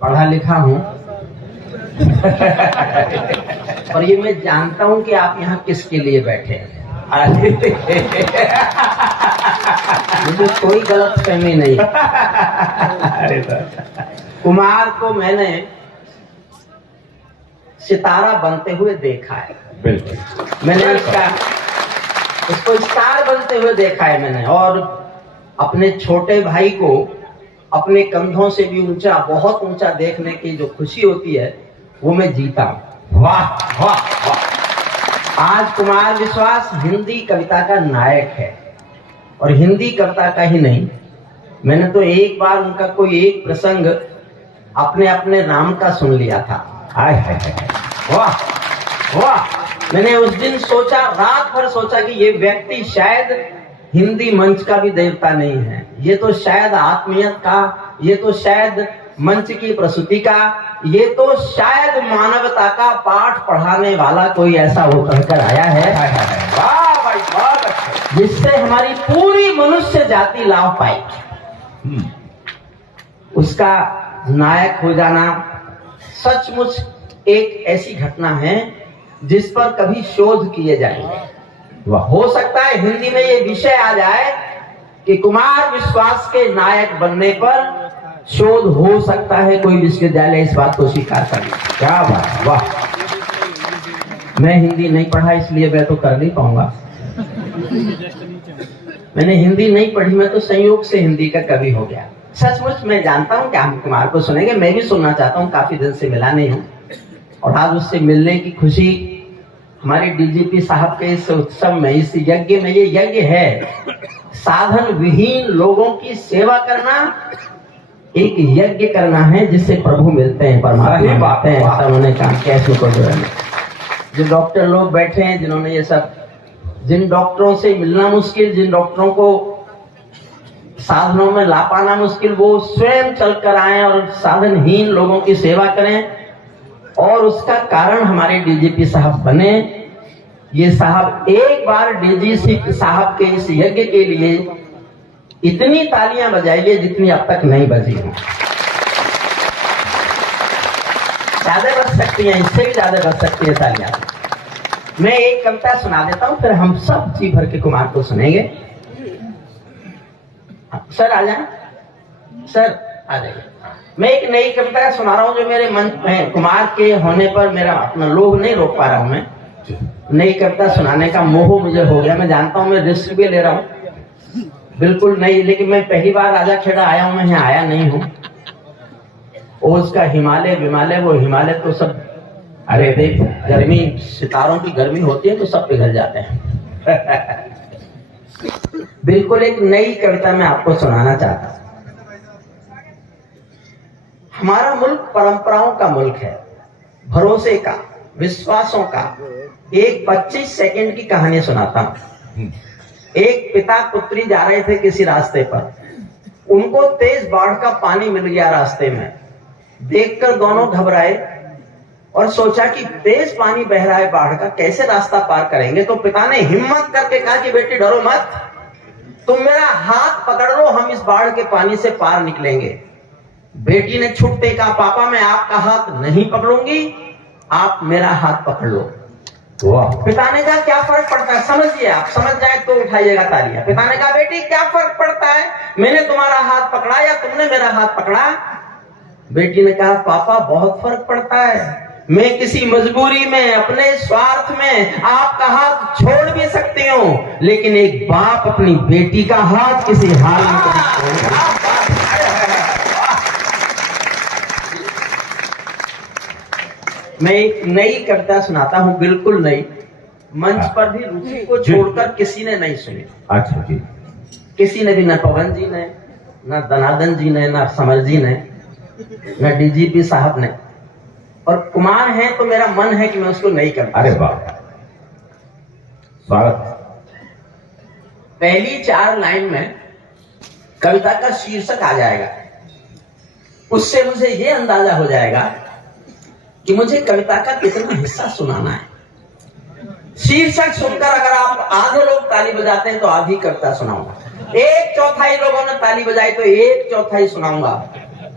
पढ़ा लिखा हूँ और ये मैं जानता हूँ कि आप यहाँ किसके लिए बैठे हैं। मुझे कोई गलत फहमी नहीं। कुमार को मैंने सितारा बनते हुए देखा है। बिल्कुल मैंने उसको स्टार बनते हुए देखा है मैंने, और अपने छोटे भाई को अपने कंधों से भी ऊंचा, बहुत ऊंचा देखने की जो खुशी होती है वो मैं जीता हूं। वाह वाह वाह। आज कुमार विश्वास हिंदी कविता का नायक है, और हिंदी कविता का ही नहीं, मैंने तो एक बार उनका कोई एक प्रसंग अपने अपने नाम का सुन लिया था। वाह वाह। मैंने उस दिन सोचा, रात भर सोचा कि ये व्यक्ति शायद हिंदी मंच का भी देवता नहीं है, ये तो शायद आत्मीयत का, ये तो शायद मंच की प्रस्तुति का, ये तो शायद मानवता का पाठ पढ़ाने वाला कोई ऐसा होकर कर आया है। वाह भाई, बहुत अच्छा। जिससे हमारी पूरी मनुष्य जाति लाभ पाएगी। उसका नायक हो जाना सचमुच एक ऐसी घटना है जिस पर कभी शोध किए जाएंगे। हो सकता है हिंदी में ये विषय आ जाए कि कुमार विश्वास के नायक बनने पर शोध हो सकता है, कोई विश्वविद्यालय इस बात को स्वीकार कर ले। क्या बात, वाह। मैं हिंदी नहीं पढ़ा इसलिए मैं तो कर नहीं पाऊंगा। मैंने हिंदी नहीं पढ़ी, मैं तो संयोग से हिंदी का कवि हो गया। सचमुच मैं जानता हूं कि हम कुमार को सुनेंगे, मैं भी सुनना चाहता हूं, काफी दिन से मिला नहीं हूं, और आज उससे मिलने की खुशी हमारे डीजीपी साहब के इस उत्सव में, इस यज्ञ में। ये यज्ञ है साधन विहीन लोगों की सेवा करना, एक यज्ञ करना है जिससे प्रभु मिलते हैं, परमात्मा पाते हैं। ऐसा उन्होंने काम किया। जो डॉक्टर लोग बैठे हैं जिन्होंने ये सब, जिन डॉक्टरों से मिलना मुश्किल, जिन डॉक्टरों को साधनों में ला पाना मुश्किल, वो स्वयं चलकर आए और साधनहीन लोगों की सेवा करें, और उसका कारण हमारे डीजीपी साहब बने। ये साहब एक बार डीजीपी साहब के इस यज्ञ के लिए इतनी तालियां बजाइए जितनी अब तक नहीं बजी हो। ज्यादा बज सकती हैं, इससे भी ज्यादा बज सकती है तालियां। मैं एक कविता सुना देता हूं, फिर हम सब जी भर के कुमार को सुनेंगे। सर आ जाए, सर आ जाइए। मैं एक नई कविता सुना रहा हूं जो मेरे मन में, कुमार के होने पर मेरा अपना लोभ नहीं रोक पा रहा हूं। मैं नई कविता सुनाने का मोह मुझे हो गया। मैं जानता हूं मैं रिस्क भी ले रहा हूं, बिल्कुल नहीं, लेकिन मैं पहली बार राजा खेड़ा आया हूं, मैं यहाँ आया नहीं हूं। और उसका हिमालय विमालय, वो हिमालय तो सब, अरे देख, गर्मी, सितारों की गर्मी होती है तो सब पिघल जाते हैं। बिल्कुल एक नई कविता मैं आपको सुनाना चाहता हूं। हमारा मुल्क परंपराओं का मुल्क है, भरोसे का, विश्वासों का। एक 25 सेकंड की कहानी सुनाता हूं। एक पिता पुत्री जा रहे थे किसी रास्ते पर, उनको तेज बाढ़ का पानी मिल गया रास्ते में। देखकर दोनों घबराए और सोचा कि तेज पानी बह रहा है बाढ़ का, कैसे रास्ता पार करेंगे। तो पिता ने हिम्मत करके कहा कि बेटी डरो मत, तुम मेरा हाथ पकड़ लो, हम इस बाढ़ के पानी से पार निकलेंगे। बेटी ने छुटते कहा, पापा मैं आपका हाथ नहीं पकड़ूंगी, आप मेरा हाथ पकड़ लो। पिता ने कहा क्या फर्क पड़ता है, समझिए, आप समझ जाए तो उठाइएगा तालियां। पिता ने कहा बेटी क्या फर्क पड़ता है, मैंने तुम्हारा हाथ पकड़ा या तुमने मेरा हाथ पकड़ा। बेटी ने कहा पापा बहुत फर्क पड़ता है, मैं किसी मजबूरी में, अपने स्वार्थ में आपका हाथ छोड़ भी सकती हूँ, लेकिन एक बाप अपनी बेटी का हाथ किसी हाल में कभी छोड़ नहीं सकता। मैं एक नई कविता सुनाता हूं, बिल्कुल नई, मंच पर भी रुचि को छोड़कर किसी ने नहीं सुनी। अच्छा जी। किसी ने भी, न पवन जी ने, न दनादन जी ने, न समर जी ने, न डीजीपी साहब ने। और कुमार है तो मेरा मन है कि मैं उसको नहीं करता। अरे वाह, स्वागत। पहली 4 लाइन में कविता का शीर्षक आ जाएगा, उससे मुझे ये अंदाजा हो जाएगा कि मुझे कविता का कितना हिस्सा सुनाना है। शीर्षक सुनकर अगर आप आधे लोग ताली बजाते हैं तो आधी कविता सुनाऊंगा, 1/4 लोगों ने ताली बजाई तो 1/4 सुनाऊंगा,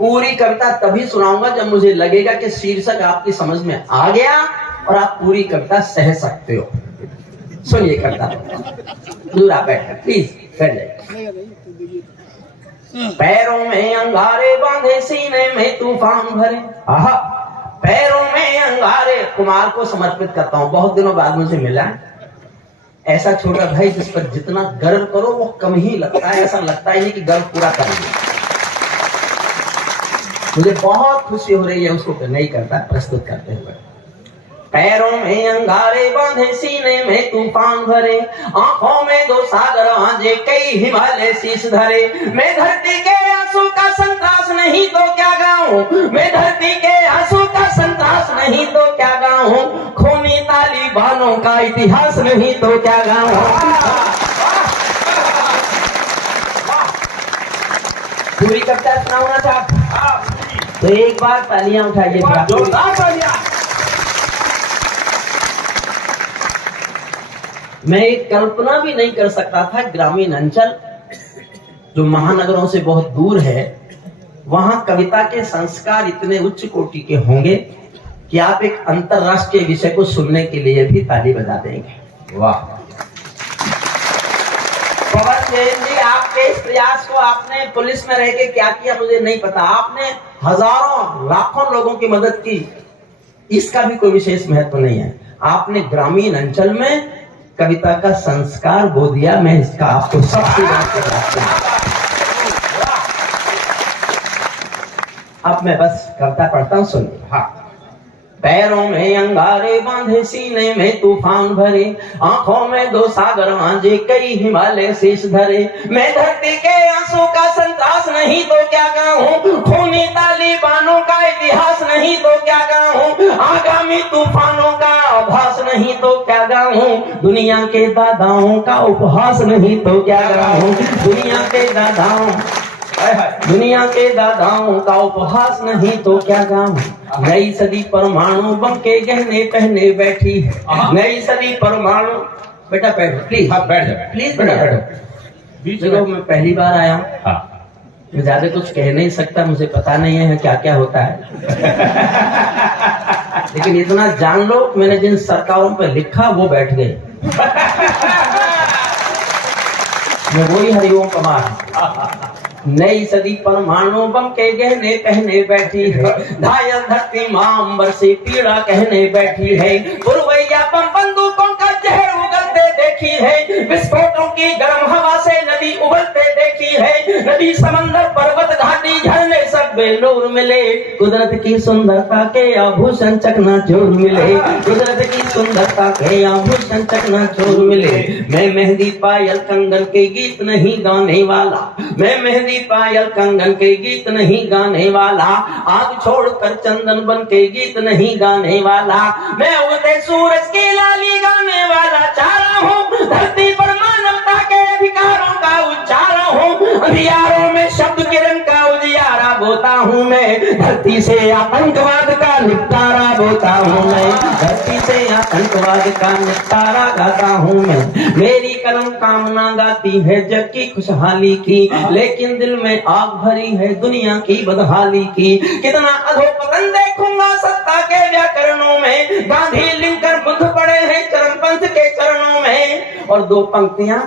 पूरी कविता तभी सुनाऊंगा जब मुझे लगेगा कि शीर्षक आपकी समझ में आ गया और आप पूरी कविता सह सकते हो। सुनिए कविता, दूर आप बैठ प्लीज बैठ जाइए। पैरों में अंगारे बांधे, सीने में तूफान भरे। आहा, पैरों में अंगारे कुमार को समर्पित करता हूं। बहुत दिनों बाद मुझे मिला ऐसा छोटा भाई जिस पर जितना गर्व करो वो कम ही लगता है। ऐसा लगता ही नहीं कि गर्व पूरा कर लिया। मुझे बहुत खुशी हो रही है उसको नहीं करता प्रस्तुत करते हुए। पैरों में अंगारे बांधे, सीने में तूफान भरे, आंखों में दो सागर आंजे, कई हिमालय शीश धरे। मैं धरती के आंसू का संतरास नहीं तो क्या गाऊं, मैं धरती के आंसू का संतरास नहीं तो क्या गाऊं, खूनी तालिबानों का इतिहास नहीं तो क्या गाऊं। पूरी कविता सुनाऊंगा साहब, तो एक बार तालियां उठाइए, जोरदार तालियां। मैं एक कल्पना भी नहीं कर सकता था ग्रामीण अंचल जो महानगरों से बहुत दूर है, वहां कविता के संस्कार इतने उच्च कोटि के होंगे कि आप एक अंतरराष्ट्रीय विषय को सुनने के लिए भी ताली बजा देंगे। वाह पवन जैन जी, आपके इस प्रयास को आपने पुलिस में रह के क्या किया मुझे नहीं पता। आपने हजारों लाखों लोगों की मदद की, इसका भी कोई विशेष महत्व नहीं है। आपने ग्रामीण अंचल में कविता का संस्कार बो दिया। मैं इसका आपको सबसे अब मैं बस कविता पढ़ता हूं, सुनिए। हाँ। पैरों में अंगारे बांधे, सीने में तूफान भरे, आंखों में दो सागर आंजे, कई हिमालय शीश धरे। मैं धरती के आंसू का संतरास नहीं तो क्या गाऊं, खूनी तालिबानों का इतिहास नहीं तो क्या गाऊं, आगामी तूफानों का आभास नहीं तो क्या गाऊं, दुनिया के दादाओं का उपहास नहीं तो क्या गाऊं, दुनिया के दादाओं का उपहास नहीं तो क्या गाऊं। नई सदी परमाणु बम के गहने पहने बैठी है, नई सदी परमाणु। बेटा बैठो प्लीज। हाँ बैठ जाओ प्लीज, बेटा बैठो। देखो मैं पहली बार आया हूँ। हाँ। मैं ज्यादा कुछ कह नहीं सकता, मुझे पता नहीं है क्या क्या होता है। लेकिन इतना जान लो, मैंने जिन सरकारों पर लिखा वो बैठ गए। मैं वही हरिओम कुमार। नई सदी परमाणु बम के गहने पहने बैठी है, घायल धरती मां से पीड़ा कहने बैठी है, पुरवैया बम बंदूकों का जहर उगलते देखी है, विस्फोटों की गर्म हवा से नदी उबलते देखी है, नदी समंदर पर्वत घाटी झरने सब बेलोर मिले, कुदरत की सुंदरता के आभूषण चकनाचूर मिले, कुदरत की सुंदरता के आभूषण चकनाचूर मिले। मैं मेहंदी पायल कंगन के गीत नहीं गाने वाला, मैं मेहंदी पायल कंगन के गीत नहीं गाने वाला, आग छोड़कर चंदन बन के गीत नहीं गाने वाला, मैं उगते सूरज की लाली गाने वाला चाह रहा हूँ, धरती पर मानवता के अधिकारों का उच्चारा हूँ, अंधियारों में शब्द किरण का उजियारा बोता हूँ मैं, धरती से आतंकवाद का निपटारा बोता हूँ मैं, धरती से आतंकवाद का निपटारा गाता हूँ मैं। मेरी कलम कामना गाती है जग की खुशहाली की, लेकिन दिल में आग भरी है दुनिया की बदहाली की। कितना अधोपतन देखूंगा सत्ता के व्याकरणों में, गांधी लिंकन बुद्ध पड़े हैं चरमपंथ के चरणों में। और दो पंक्तियां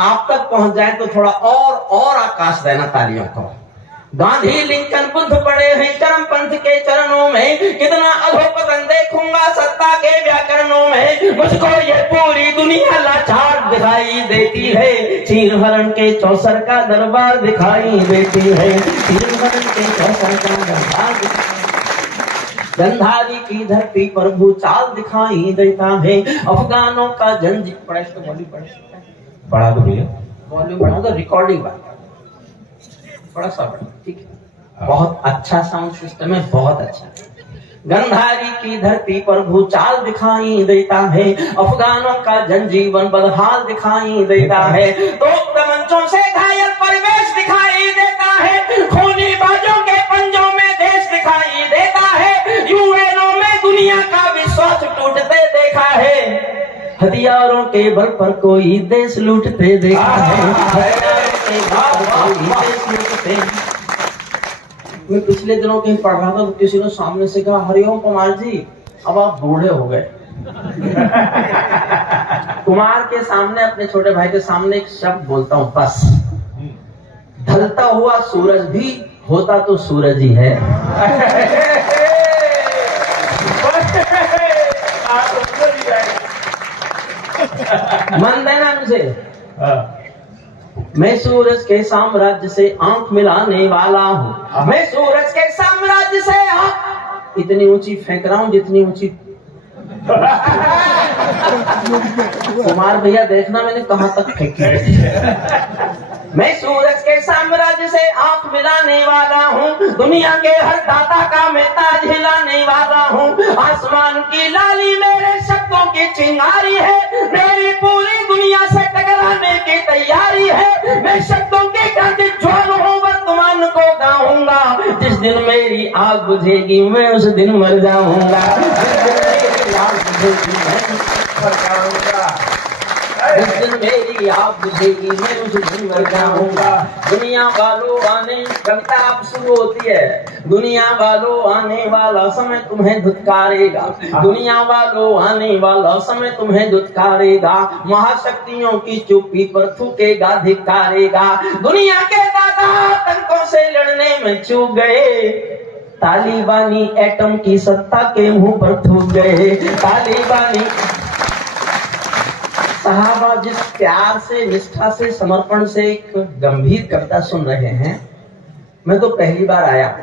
आप तक पहुंच जाए तो थोड़ा और आकाश देना तालियों को। गांधी लिंकन बुद्ध पड़े हैं चरमपंथ के चरणों में, कितना अधोपतन देखूंगा सत्ता के व्याकरणों में। मुझको ये पूरी दुनिया लाचार दिखाई देती है, चीर हरण के चौसर का दरबार दिखाई देती है, चीर हरण के चौसर का दरबार। गंधारी की धरती पर भूचाल दिखाई देता है, अफगानों का जंजीर। पढ़ा तो वॉल्यूम बढ़ा दो भैया, वॉल्यूम बढ़ा दो, रिकॉर्डिंग बड़ा सा बड़ा, ठीक है। बहुत अच्छा साउंड सिस्टम है, बहुत अच्छा। गंधारी की धरती पर भूचाल दिखाई देता है, अफगानों का जनजीवन बदहाल दिखाई देता है, तो तमंचों से घायल परिवेश दिखाई देता है, खूनी बाजों के पंजों में देश दिखाई देता है, यूएनओ में दुनिया का विश्वास टूटते देखा है, हथियारों के बल पर कोई देश लूटते देखा है, मैं पिछले दिनों कहीं पढ़ रहा था तो किसी ने सामने से कहा, हरिओम कुमार जी, अब आप बूढ़े हो गए। कुमार के सामने, अपने छोटे भाई के सामने एक शब्द बोलता हूं बस, ढलता हुआ सूरज भी होता तो सूरज ही है। मन देना मुझे। मैं सूरज के साम्राज्य से आंख मिलाने वाला हूँ, मैं सूरज के साम्राज्य से आंख इतनी ऊंची फेंक रहा हूँ जितनी ऊंची। कुमार भैया देखना मैंने कहां तक फेंकी। मैं सूरज के साम्राज्य से आंख मिलाने वाला हूँ, दुनिया के हर दाता का मैं ताज हिलाने वाला हूँ। आसमान की लाली मेरे शब्दों की चिंगारी है, मेरी पूरी दुनिया से टकराने की तैयारी है। मैं शब्दों के कांटे ज्वालों वर्तमान को गाऊंगा, जिस दिन मेरी आग बुझेगी मैं उस दिन मर जाऊंगा। जिस दिन मेरी आग बुझेगी मैं उस दिन मर जाऊंगा। दुनिया वालों आने, कविता अब शुरू होती है, दुनिया वालों आने वाला समय तुम्हें धुतकारेगा, दुनिया वालों आने वाला समय तुम्हें धुतकारेगा। महाशक्तियों की चुप्पी पर थूकेगा, धिक्कारेगा। दुनिया के दादा आतंकों से लड़ने में चूक गए, तालिबानी एटम की सत्ता के मुंह पर थूक गए। तालिबानी साहबा जिस प्यार से, निष्ठा से, समर्पण से एक गंभीर कविता सुन रहे हैं, मैं तो पहली बार आया।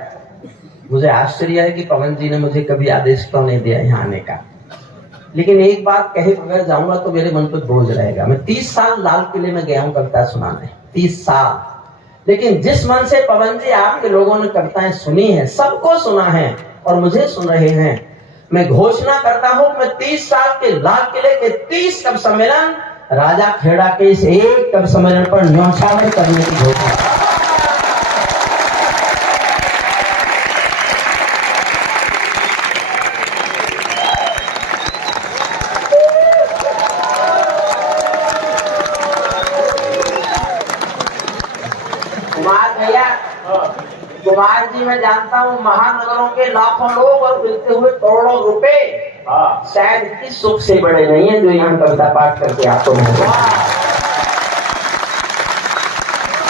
मुझे आश्चर्य है कि पवन जी ने मुझे कभी आदेश क्यों नहीं दिया यहाँ आने का। लेकिन एक बात कहे बगैर जाऊंगा तो मेरे मन पर बोझ रहेगा। मैं 30 साल लाल किले में गया हूँ कविता सुनाने, 30 साल। लेकिन जिस मन से पवन जी आपके लोगों ने कविताएं सुनी है, सबको सुना है और मुझे सुन रहे हैं, मैं घोषणा करता हूं, मैं 30 साल के लाल किले के 30 कवि सम्मेलन राजा खेड़ा के इस एक कवि सम्मेलन पर न्यौछावर करने की घोषणा। कुमार जी मैं जानता हूँ, महानगरों के लाखों लोग और मिलते हुए करोड़ों रुपए शायद इतनी सुख से बड़े नहीं है जो यहाँ कविता पाठ करके आपको मिलेगा।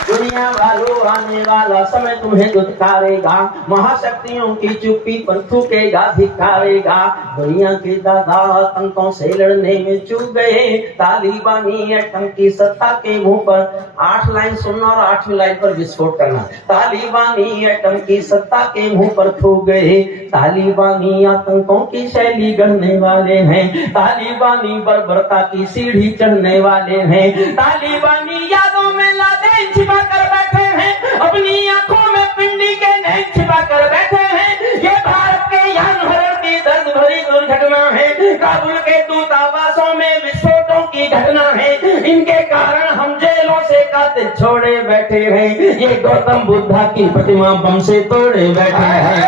दुनिया वालों आने वाला समय तुम्हें धुतकारेगा, महाशक्तियों की चुप्पी पर थूकेगा, धिक्कारेगा। दुनिया के दादा आतंकों से लड़ने में चूक गए, तालिबानी एटम की सत्ता के मुंह पर। 8 लाइन सुनना और 8वीं लाइन पर विस्फोट करना। तालिबानी एटम की सत्ता के मुंह पर थूक गए, तालिबानी आतंकों की शैली गढ़ने वाले हैं, तालिबानी बर्बरता की सीढ़ी चढ़ने वाले हैं, तालिबानी यादों में लादें छिपा कर बैठे हैं, अपनी आंखों में पिंडी के नैन छिपा कर बैठे हैं। ये भारत के यान हरण की दर्द भरी दुर्घटना है, काबुल के दूतावासों में विस्फोटों की घटना है। इनके कारण हम जेलों से कातिल छोड़े बैठे हैं, ये गौतम बुद्धा की प्रतिमा बम से तोड़े बैठे हैं।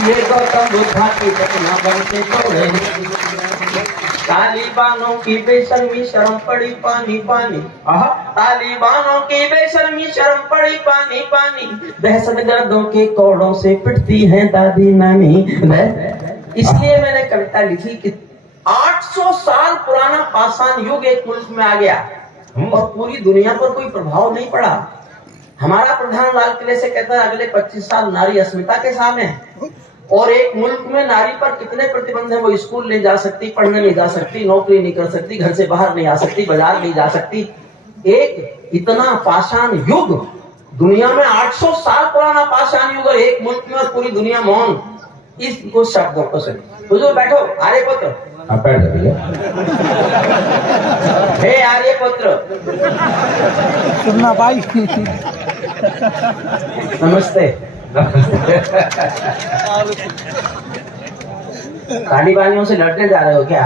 ये गौतम बुद्धा की प्रतिमा बम से तोड़े। तालिबानों की बेशर्मी शर्म पड़ी पानी पानी, तालिबानों की बेशर्मी शर्म पड़ी पानी पानी। दहशतगर्दों के कोड़ों से पिटती है दादी नानी। इसलिए मैंने कविता लिखी कि 800 साल पुराना पाषाण युग एक मुल्क में आ गया और पूरी दुनिया पर कोई प्रभाव नहीं पड़ा। हमारा प्रधान लाल किले से कहता है अगले 25 साल नारी अस्मिता के सामने, और एक मुल्क में नारी पर कितने प्रतिबंध है। वो स्कूल नहीं जा सकती, पढ़ने नहीं जा सकती, नौकरी नहीं कर सकती, घर से बाहर नहीं आ सकती, बाजार नहीं जा सकती। एक इतना पाषाण युग दुनिया में, 800 साल पुराना पाषाण युग, एक मुल्क में और पूरी दुनिया मौन। इस कुछ शब्दों को सुनिए। हुजूर बैठो, आर्यपुत्र बैठ जाइए। हे आर्यपुत्र, सुनना भाई। नमस्ते। तालिबानियों से लड़ने जा रहे हो क्या?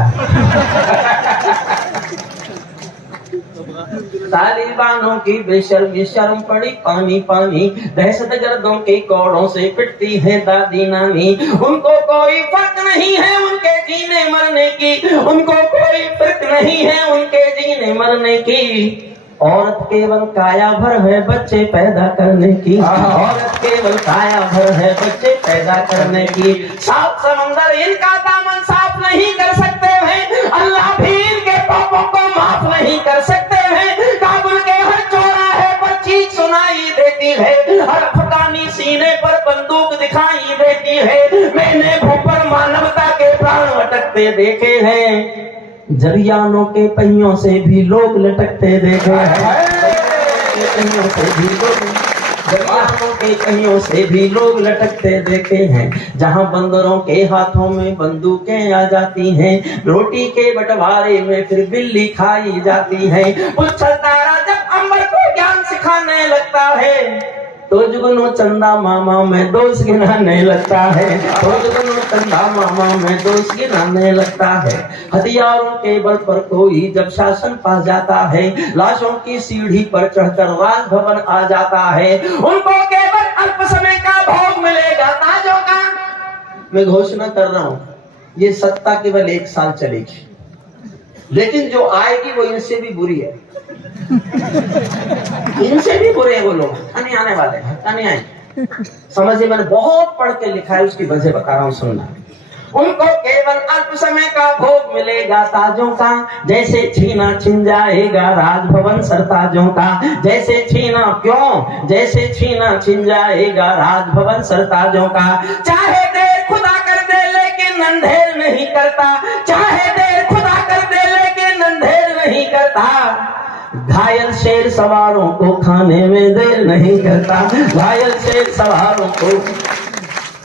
तालिबानों की बेशर्मी शर्म पड़ी पानी पानी, दहशतगर्दों के कोड़ों से पिटती है दादी नानी। उनको कोई फर्क नहीं है उनके जीने मरने की, उनको कोई फर्क नहीं है उनके जीने मरने की। औरत केवल काया भर है बच्चे पैदा करने की, औरत केवल काया भर है बच्चे पैदा करने की। सात समंदर इनका दामन साफ नहीं कर सकते हैं, अल्लाह भी इनके पापों को माफ नहीं कर सकते हैं। काबुल के हर चौराहे पर चीख सुनाई देती है, हर अफगानी सीने पर बंदूक दिखाई देती है। मैंने भूपर मानवता के प्राण अटकते देखे हैं, जरियानों के पहियों से भी लोग लटकते देखे हैं, पहियों से भी लोग, जरियानों के पहियों से भी लोग लटकते देखे हैं। जहां बंदरों के हाथों में बंदूकें आ जाती हैं, रोटी के बंटवारे में फिर बिल्ली खाई जाती है। उछल तारा जब अंबर को ज्ञान सिखाने लगता है, तो जुगनू चंदा मामा में दोष गिनाने लगता है, तो जुगनू चंदा मामा में दोष गिनाने लगता है। हथियारों के बल पर कोई जब शासन पा जाता है, लाशों की सीढ़ी पर चढ़कर राजभवन आ जाता है, उनको केवल अल्प समय का भोग मिलेगा ताजों का। मैं घोषणा कर रहा हूँ, ये सत्ता केवल 1 साल चलेगी, लेकिन जो आएगी वो इनसे भी बुरी है, इनसे भी बुरे हैं वो लोग, नहीं आने वाले, नहीं आए। समझिए, मैंने बहुत पढ़ के लिखा है, उसकी वजह बता रहा हूँ, सुनना। उनको केवल अल्प समय का भोग मिलेगा ताजों का, जैसे छीना छिन जाएगा राजभवन सरताजों का, जैसे छीना, क्यों, जैसे छीना छिन जाएगा राजभवन सरताजों का। चाहे देर खुदा कर दे लेकिन अंधेर नहीं करता, चाहे देर खुदा कर दे लेकिन अंधेर नहीं करता। घायल शेर सवारों को खाने में देर नहीं करता, घायल शेर सवारों को।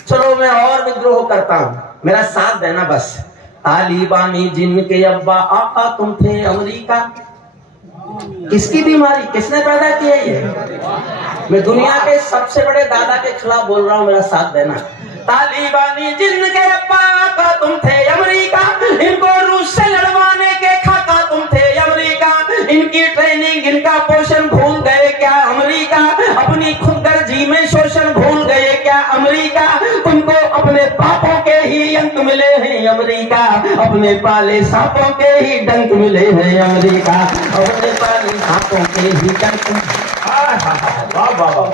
चलो मैं और विद्रोह करता हूँ, मेरा साथ देना बस। तालिबानी जिनके अब्बा आका तुम थे अमेरिका, किसकी बीमारी, किसने पैदा की है ये? मैं दुनिया के सबसे बड़े दादा के खिलाफ बोल रहा हूँ, मेरा साथ देना। तालिबानी जिनके अब्बा आका तुम थे अमेरिका, इनको रूस से लड़वाने के खाका तुम थे अमेरिका। इनकी ट्रेनिंग, इनका पोषण भूल गए क्या अमेरिका? अपनी खुदगर्जी में शोषण भूल गए क्या अमेरिका? तुमको अपने पापों के ही अंक मिले हैं अमेरिका, अपने पाले सांपों के ही डंक मिले हैं अमेरिका, अपने पाले सांपों के ही डंक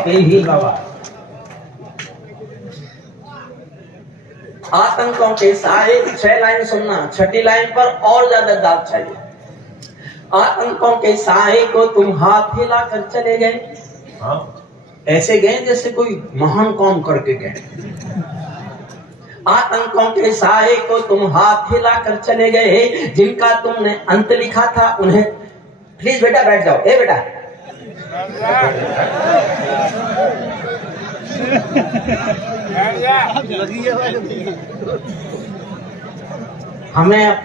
के ही बाबा। आतंकों के साए, 6 लाइन सुनना, 6ठी लाइन पर और ज्यादा दाग चाहिए। आतंकों के साए को तुम हाथ हिलाकर चले गए, ऐसे गए जैसे कोई महान काम करके गए। आतंकों के साए को तुम हाथ हिलाकर चले गए, जिनका तुमने अंत लिखा था उन्हें। प्लीज बेटा बैठ जाओ, ए बेटा। हमें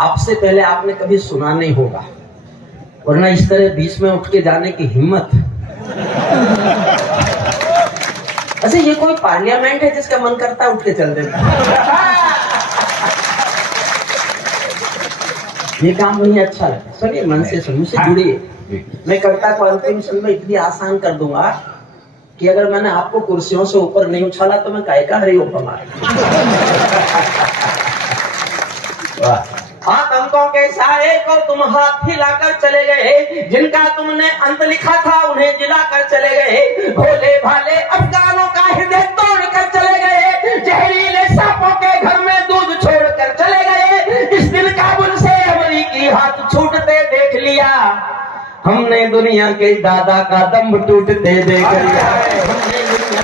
आपसे पहले आपने कभी सुना नहीं होगा, वरना इस तरह बीच में उठ के जाने की हिम्मत। अच्छा, ये कोई पार्लियामेंट है जिसका मन करता है उठ के चल देता? ये काम मुझे अच्छा लगता। सुनिए, मन से सुनिए, मुझसे जुड़िए। मैं कविता को अंतिम समय में इतनी आसान कर दूंगा कि अगर मैंने आपको कुर्सियों से ऊपर नहीं उछाला तो मैं काय का हरी ओपन आतंकों के साए को तुम हाथ हिलाकर चले गए, जिनका तुमने अंत लिखा था उन्हें जिलाकर चले गए। भोले भाले अफगानों का हृदय तोड़कर चले गए, जहरीले सांपों के घर में दूध छोड़कर चले गए। इस दिन काबुल से अमेरिकी हाथ छूटते देख लिया, हमने दुनिया के दादा का दम टूटते देख लिया, हमने दुनिया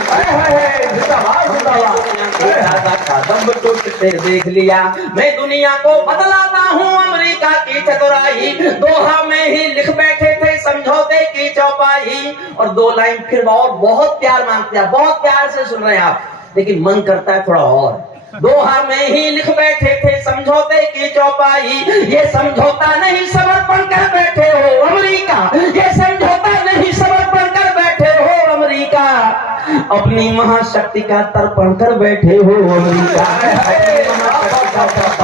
का दम टूटते देख लिया। मैं दुनिया को बतलाता हूँ अमेरिका की चतुराई, दोहा में ही लिख बैठे थे समझौते की चौपाई। और 2 लाइन फिर और बहुत प्यार मांगते हैं, बहुत प्यार से सुन रहे हैं आप, लेकिन मन करता है थोड़ा और। दोहा में ही लिख बैठे थे समझौते की चौपाई, ये समझौता नहीं समर्पण कर बैठे हो अमेरिका, ये समझौता नहीं समर्पण कर बैठे हो अमेरिका, अपनी महाशक्ति का तर्पण कर बैठे हो अमेरिका,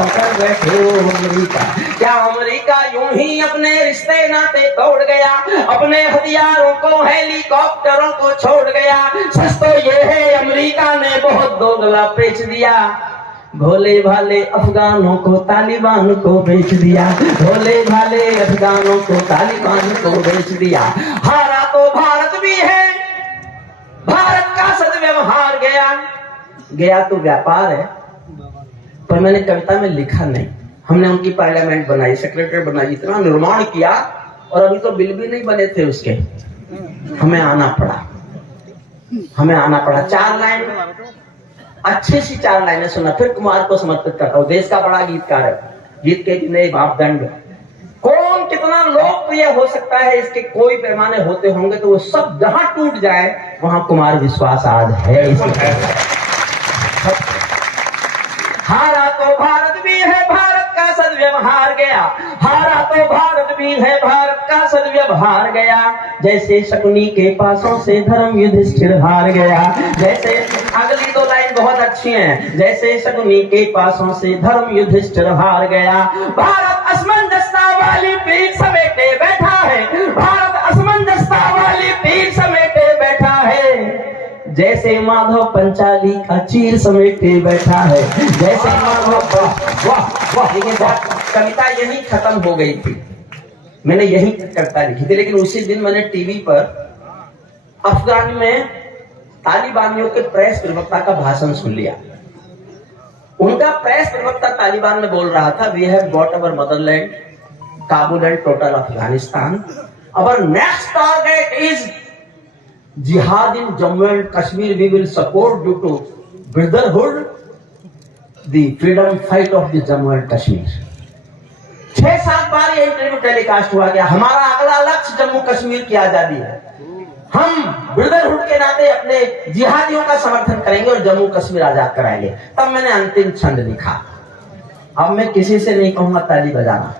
कर बैठे हो अमेरिका। क्या अमेरिका यूं ही अपने रिश्ते नाते तोड़ गया, अपने हथियारों को हेलीकॉप्टरों को छोड़ गया? सच तो ये है अमेरिका ने बहुत दोगला बेच दिया, भोले भाले अफगानों को तालिबान को बेच दिया, भोले भाले अफगानों को तालिबान को बेच दिया। हारा तो भारत भी है, भारत का सदव्यवहार गया, गया तो व्यापार है। पर मैंने कविता में लिखा नहीं, हमने उनकी पार्लियामेंट बनाई, सेक्रेटरी बनाई, इतना निर्माण किया और अभी तो बिल भी नहीं बने थे उसके। हमें आना पड़ा, हमें आना पड़ा। 4 लाइन अच्छी सी 4 लाइनें सुना, फिर कुमार को समर्पित करता हूँ। देश का बड़ा गीतकार है, गीत के नए मापदंड, कौन कितना लोकप्रिय हो सकता है इसके कोई पैमाने होते होंगे, तो वो सब जहां टूट जाए वहां कुमार विश्वास आज है। हारा तो भारत भी है, भारत का सदव्यवहार गया, हारा तो भारत भी है, भारत का सदव्यवहार गया। जैसे शकुनी के पासों से धर्म युधिष्ठिर हार गया, जैसे अगली 2 लाइन बहुत अच्छी हैं। जैसे शकुनी के पासों से धर्म युधिष्ठिर हार गया। भारत असमंजसता वाली पीठ समेटे बैठा है, भारत असमंजसता वाली पीठ समेटे बैठा है। जैसे माधव पंचाली का चीर समेटे बैठा है, जैसे माधव। वाह, लेकिन कविता यही खत्म हो गई थी, मैंने यही कविता लिखी थी। लेकिन उसी दिन मैंने टीवी पर अफगान में तालिबानियों के प्रेस प्रवक्ता का भाषण सुन लिया। उनका प्रेस प्रवक्ता तालिबान में बोल रहा था, we have got our motherland, Kabul and total Afghanistan, our next target is jihad in Jammu and Kashmir, we will support due to brotherhood the freedom fight of the Jammu and Kashmir। 6-7 बार ये interview telecast हुआ गया। हमारा अगला लक्ष्य जम्मू कश्मीर की आजादी है, हम ब्रदरहुड के नाते अपने जिहादियों का समर्थन करेंगे और जम्मू कश्मीर आजाद कराएंगे। तब मैंने अंतिम छंद लिखा। अब मैं किसी से नहीं कहूंगा ताली बजाना।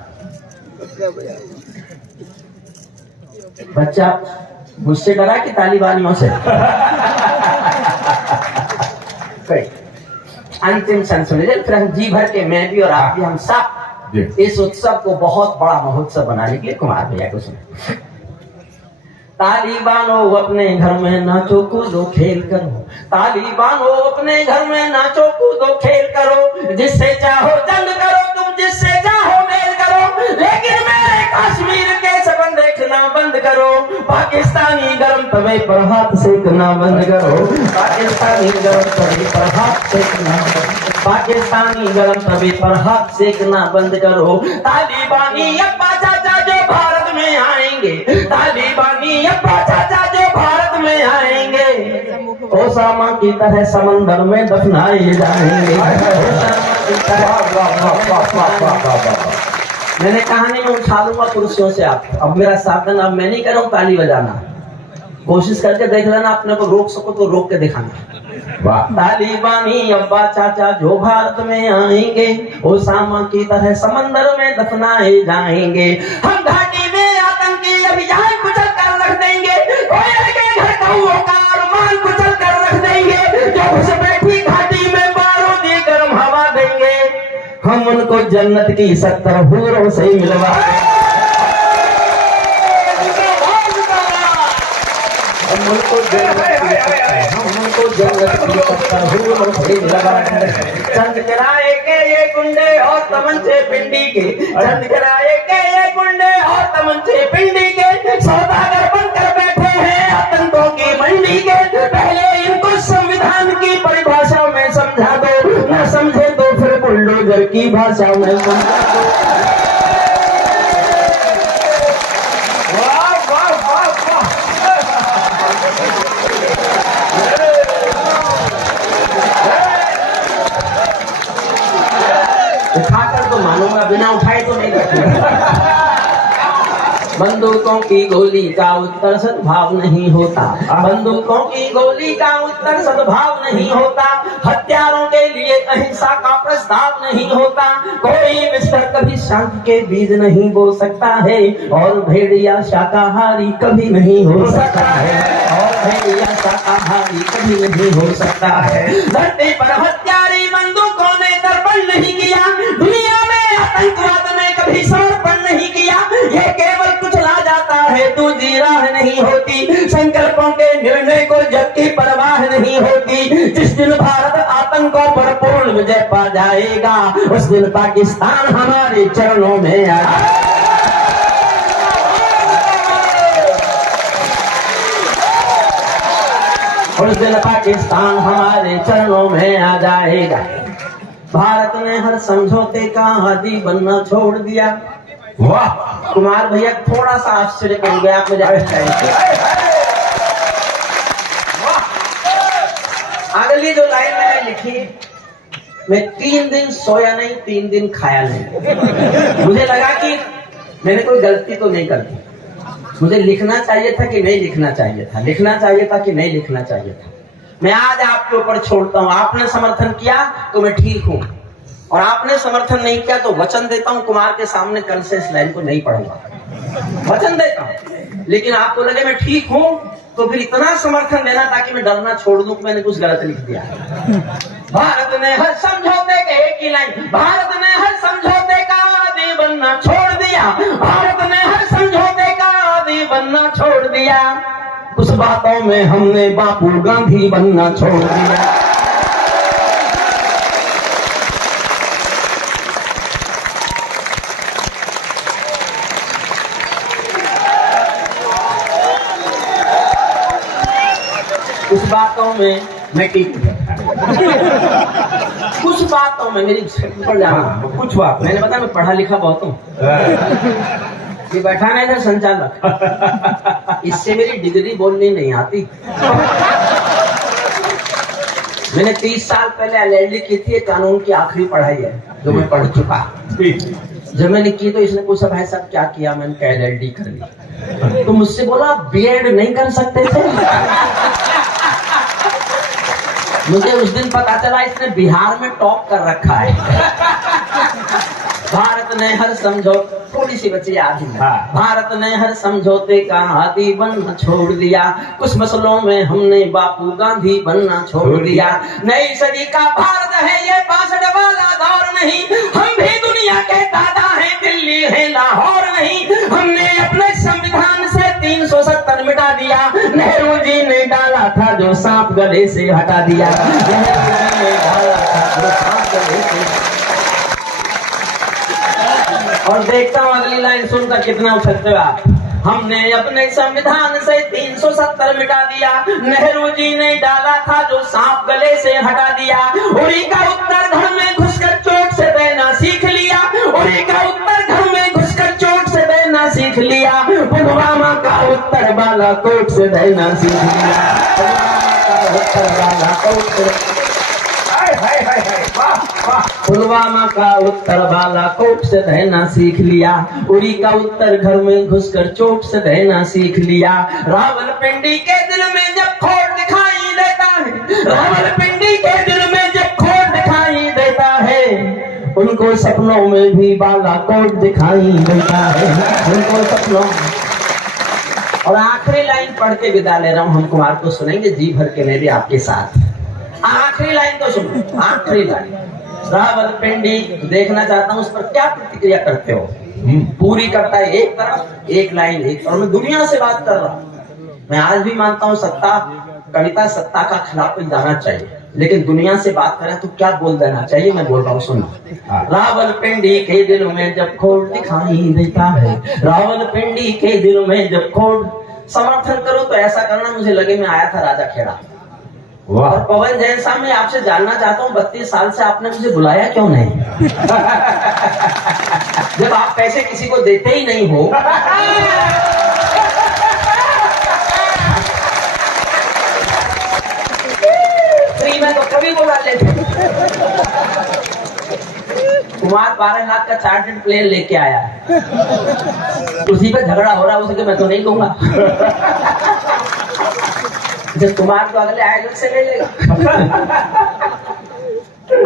बच्चा मुझसे डरा कि तालिबानियों से? अंतिम छंद सुनिए, फिर हम जी भर के, मैं भी और आप भी, हम सब इस उत्सव को बहुत बड़ा महोत्सव बनाने के लिए कुमार भैया को सुने। तालिबानों अपने घर में नाचो कूदो खेल करो, तालिबानों अपने घर में नाचो कूदो खेल करो, जिससे चाहो जंग करो, तुम जिससे चाहो मेल करो, लेकिन मेरे कश्मीर के सबन देखना बंद करो। पाकिस्तानी गरम तवे पर हाथ सेकना बंद करो, पाकिस्तानी गरम तवे पर हाथ सेकना, पाकिस्तानी गरम तवे पर हाथ सेकना बंद करो। तालिबानी अब्बा चाचा जो भारत में आएंगे, तालिबानी अब्बा चाचा जो भारत में आएंगे, ओसामा की तरह समंदर में दफनाए जाएंगे। मैंने कहानी में उठा लूंगा कुर्सियों से आप। अब मेरा साधन, अब मैं नहीं कर रहा हूँ ताली बजाना, कोशिश करके देख लेना, अपने को रोक सको तो रोक के दिखाना। तालिबानी अब्बा चाचा जो भारत में आएंगे, ओसामा की तरह समंदर में दफनाए जाएंगे। हम घाटी में आतंकी अभियान कुचल कर रख देंगे, कोयल के घर कौओं का अरमान कुचल कर रख देंगे, जो घुस बैठी घाटी में बारूदी गर्म हवा देंगे। हम उनको जन्नत की 70 हूरों से मिलवा, हम उनको जन्नत की 70 हूरों से मिलवा। चंद कराए के ये गुंडे और तमंचे पिंडी के, चंद कराए के ये गुंडे और तमंचे पिंडी के, सौदागर बनकर बैठे हैं आतंकों की मंडी के। पहले इनको संविधान की परिभाषा में समझा दो, न समझे तो फिर बुलडोजर की भाषा में समझा दो। उठाकर तो मानूंगा, बिना उठाए तो नहीं बैठूंगा। बंदूकों की गोली का उत्तर सद्भाव नहीं होता, बंदूकों की गोली का उत्तर सद्भाव नहीं होता, हथियारों के लिए अहिंसा का प्रस्ताव नहीं होता। कोई मिस्टर कभी शांति के बीज नहीं बो सकता है, और भेड़िया शाकाहारी कभी नहीं हो सकता है, और भेड़िया शाकाहारी कभी नहीं हो सकता है। धरती पर हत्यारी बंदूकों ने दर्पण नहीं किया, दुनिया में आतंकवाद ने कभी समर्पण नहीं किया। ये केवल कुचला जाता है, तू जीराह नहीं होती, संकल्पों के निर्णय को जग की परवाह नहीं होती। जिस दिन भारत आतंकों पर पूर्ण विजय पा जाएगा, उस दिन पाकिस्तान हमारे चरणों में आ जाएगा। उस दिन पाकिस्तान हमारे चरणों में आ जाएगा। भारत ने हर समझौते का आदी बनना छोड़ दिया। वाह, कुमार भैया थोड़ा सा आश्चर्य कर गया आप मुझे। अगली जो लाइन मैंने लिखी, मैं 3 दिन सोया नहीं, 3 दिन खाया नहीं। मुझे लगा कि मैंने कोई गलती तो नहीं कर दी। मुझे लिखना चाहिए था कि नहीं लिखना चाहिए था, लिखना चाहिए था कि नहीं लिखना चाहिए था। मैं आज आपके ऊपर छोड़ता हूं। आपने समर्थन किया तो मैं ठीक हूं, और आपने समर्थन नहीं किया तो वचन देता हूं कुमार के सामने कल से इस लाइन को नहीं पढ़ूंगा। वचन देता हूं। लेकिन आपको लगे मैं ठीक हूं तो फिर इतना समर्थन देना ताकि मैं डरना छोड़ दूं कि मैंने कुछ गलत लिख दिया। भारत ने हर समझौते के, एक ही लाइन, भारत ने हर समझौते का आदी बनना छोड़ दिया। भारत ने हर समझौते का आदी बनना छोड़ दिया। कुछ बातों में हमने बापू गांधी बनना छोड़ दिया। कुछ बातों में मैं ठीक हूं। कुछ बातों में मेरी ऊपर जाना, कुछ बात मैंने बताया मैं पढ़ा लिखा बहुत हूँ। ये बैठा नहीं था संचालक, इससे मेरी डिग्री बोलनी नहीं आती। मैंने 30 साल पहले LLD की थी, कानून की आखिरी पढ़ाई है जो मैं पढ़ चुका। जब मैंने की तो इसने पूछा भाई साहब क्या किया, मैंने कहा LLD कर ली। तो मुझसे बोला B.Ed नहीं कर सकते थे। मुझे उस दिन पता चला इसने बिहार में टॉप कर रखा है। भारत ने हर समझौते, थोड़ी सी बची आधी में। भारत ने हर समझौते का आदी बनना छोड़ दिया। कुछ मसलों में हमने बापू गांधी बनना छोड़ दिया। नई सदी का भारत है ये 62 वाला दौर नहीं। हम भी दुनिया के दादा हैं, दिल्ली है लाहौर नहीं। हमने अपने संविधान से 370 मिटा दिया। नेहरू जी ने डाला था जो सांप गले से हटा दिया। नेहरू जी ने डाला था जो सांप गले से। और देखता हूँ अगली लाइन सुनकर कितना उछलते हो आप। हमने अपने संविधान से 370 मिटा दिया। नेहरू जी ने डाला था जो सांप गले से हटा दिया। उड़ी का उत्तर घर में घुसकर चोट से देना सीख लिया। उड़ी का उत्तर घर में घुसकर चोट से देना सीख लिया। पुलवामा का उत्तर बालाकोट से देना सीख लिया। पुलवामा का उत्तर बालाकोट से रहना सीख लिया। उड़ी का उत्तर घर में घुसकर चोट से रहना सीख लिया। रावलपिंडी के दिल में जब खोट दिखाई देता है, रावलपिंडी के दिल में जब खोट दिखाई देता है, उनको सपनों में भी बालाकोट दिखाई देता है। उनको सपनों। और आखिरी लाइन पढ़ के विदा ले रहा हूँ। हम कुमार को सुनेंगे जी भर के मेरे आपके साथ। आखिरी लाइन तो सुनो, आखिरी लाइन। रावलपिंडी देखना चाहता हूँ उस पर क्या प्रतिक्रिया करते हो। पूरी करता है एक तरफ, एक लाइन एक तरफ। मैं दुनिया से बात कर रहा हूँ। मैं आज भी मानता हूँ सत्ता, कविता सत्ता का खिलाफ जाना चाहिए, लेकिन दुनिया से बात करें तो क्या बोल देना चाहिए। मैं बोल रहा हूँ सुनो। रावलपिंडी के दिल में जब खोट दिखाई देता है, रावलपिंडी के दिल में जब खोट। समर्थन करो तो ऐसा करना मुझे लगे मैं आया था राजा खेड़ा। और पवन जैन साहब मैं आपसे जानना चाहता हूँ 32 साल से आपने मुझे बुलाया क्यों नहीं? जब आप पैसे किसी को देते ही नहीं हो। फ्री में तो कभी बुला लेते। कुमार 12 लाख का चार्टर्ड प्लेन लेके आया है, उसी पे झगड़ा हो रहा है उसके, मैं तो नहीं कहूंगा। जब कुमार तो अगले आयोजन से ले लेगा।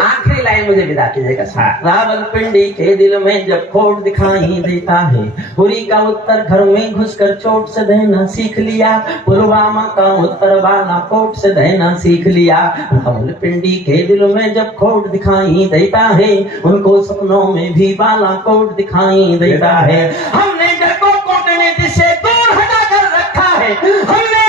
आखिरी लाइन मुझे विदा कीजिएगा। रावलपिंडी के दिल में जब खोट दिखाई देता है, उड़ी का उत्तर घर में घुसकर चोट से देना सीख लिया। पुलवामा का उत्तर बालाकोट से देना सीख लिया। रावलपिंडी के दिल में जब खोट दिखाई देता है, उनको सपनों में भी बालाकोट दिखाई देता है। हमने डर को कूटनीति से दूर हटा कर रखा है। हमने